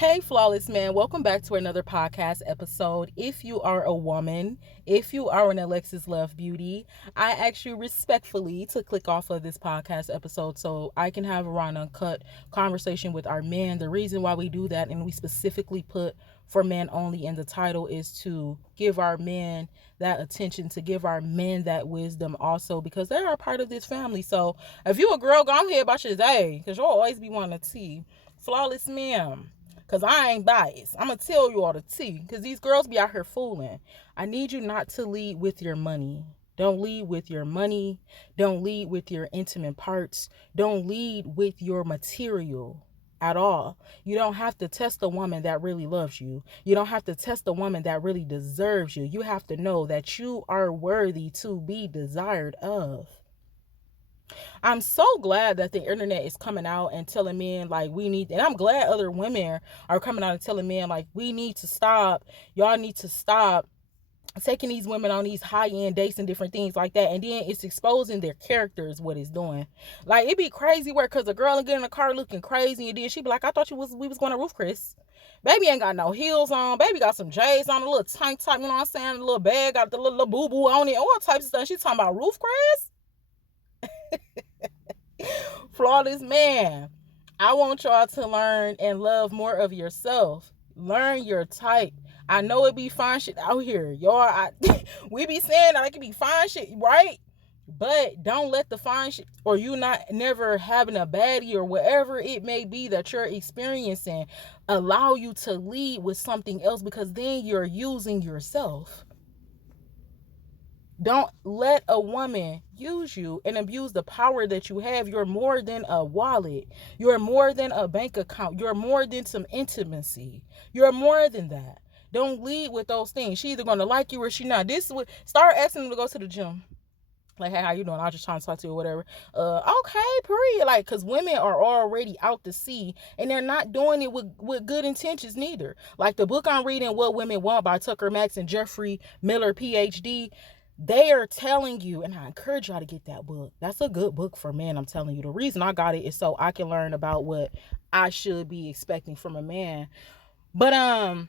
Hey, Flawless Man, welcome back to another podcast episode. If you are a woman, if you are an Alexus Love Beauty, I ask you respectfully to click off of this podcast episode so I can have a raw and uncut conversation with our men. The reason why we do that, and we specifically put for men only in the title, is to give our men that attention, to give our men that wisdom also, because they are a part of this family. So if you a girl, go ahead about your day, because you'll always be wanting to tea. Flawless Man. Because I ain't biased. I'm going to tell you all the tea. Because these girls be out here fooling. I need you not to lead with your money. Don't lead with your money. Don't lead with your intimate parts. Don't lead with your material at all. You don't have to test a woman that really loves you. You don't have to test a woman that really deserves you. You have to know that you are worthy to be desired of. I'm so glad that the internet is coming out and telling men like we need, and I'm glad other women are coming out and telling men like we need to stop. Y'all need to stop taking these women on these high-end dates and different things like that. And then it's exposing their character is what it's doing. Like it be crazy where because a girl and get in the car looking crazy and then she be like, I thought we was going to Roof Chris. Baby ain't got no heels on. Baby got some J's on, a little tank top, you know what I'm saying? A little bag, got the little boo-boo on it, all types of stuff. She talking about Roof Chris? Flawless Man, I want y'all to learn and love more of yourself. Learn your type. I know it be fine shit out here, y'all. We be saying that it can be fine shit, right? But don't let the fine shit, or you not never having a baddie or whatever it may be that you're experiencing, allow you to lead with something else, because then you're using yourself. Don't let a woman use you and abuse the power that you have. You're more than a wallet. You're more than a bank account. You're more than some intimacy. You're more than that. Don't lead with those things. She either going to like you or she not. This is what, start asking them to go to the gym. Like, hey, how you doing? I was just trying to talk to you or whatever. Okay, period. Like, because women are already out to sea, and they're not doing it with good intentions neither. Like the book I'm reading, What Women Want by Tucker Max and Jeffrey Miller, PhD, they are telling you, and I encourage y'all to get that book. That's a good book for men, I'm telling you. The reason I got it is so I can learn about what I should be expecting from a man. But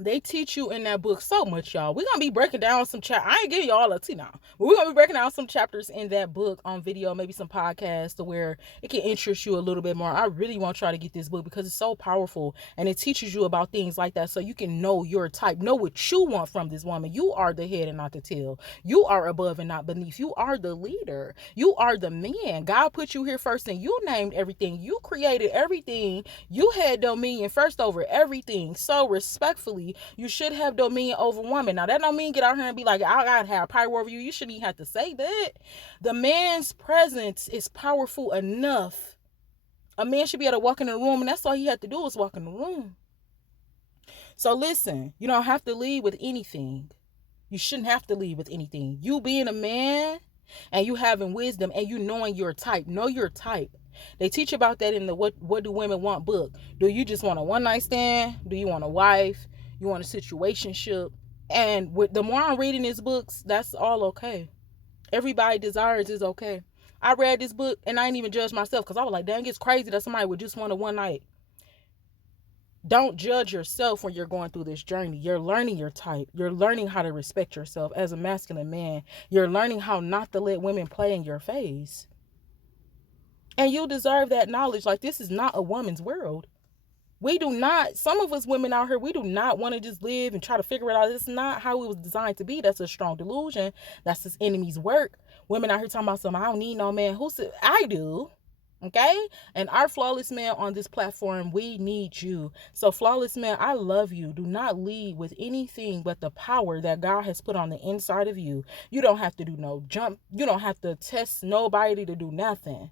they teach you in that book so much, y'all. We're going to be breaking down some chapters. I ain't giving y'all a tea now, but we're going to be breaking down some chapters in that book on video, maybe some podcasts to where it can interest you a little bit more. I really want y'all to get this book because it's so powerful, and it teaches you about things like that so you can know your type, know what you want from this woman. You are the head and not the tail. You are above and not beneath. You are the leader. You are the man. God put you here first, and you named everything. You created everything. You had dominion first over everything. So respectfully, you should have dominion over women. Now that don't mean get out here and be like, I gotta have power over you. You shouldn't even have to say that. The man's presence is powerful enough. A man should be able to walk in the room, and that's all he had to do was walk in the room. So listen, you don't have to lead with anything. You shouldn't have to lead with anything. You being a man and you having wisdom and you knowing your type. Know your type. They teach about that in the What Do Women Want book. Do you just want a one night stand? Do you want a wife? You want a situationship? And with the more I'm reading these books, that's all okay. Everybody desires is okay. I read this book and I didn't even judge myself because I was like, dang, it's crazy that somebody would just want a one night. Don't judge yourself when you're going through this journey. You're learning your type. You're learning how to respect yourself as a masculine man. You're learning how not to let women play in your face. And you deserve that knowledge. Like, this is not a woman's world. We do not, some of us women out here, we do not want to just live and try to figure it out. It's not how it was designed to be. That's a strong delusion. That's his enemy's work. Women out here talking about something, I don't need no man. Who said? I do. Okay? And our Flawless Man on this platform, we need you. So Flawless Man, I love you. Do not lead with anything but the power that God has put on the inside of you. You don't have to do no jump. You don't have to test nobody to do nothing.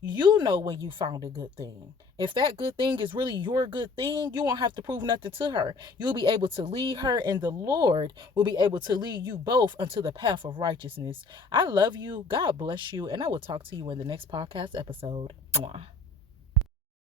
You know when you found a good thing. If that good thing is really your good thing, you won't have to prove nothing to her. You'll be able to lead her, and the Lord will be able to lead you both unto the path of righteousness. I love you. God bless you. And I will talk to you in the next podcast episode. Mwah.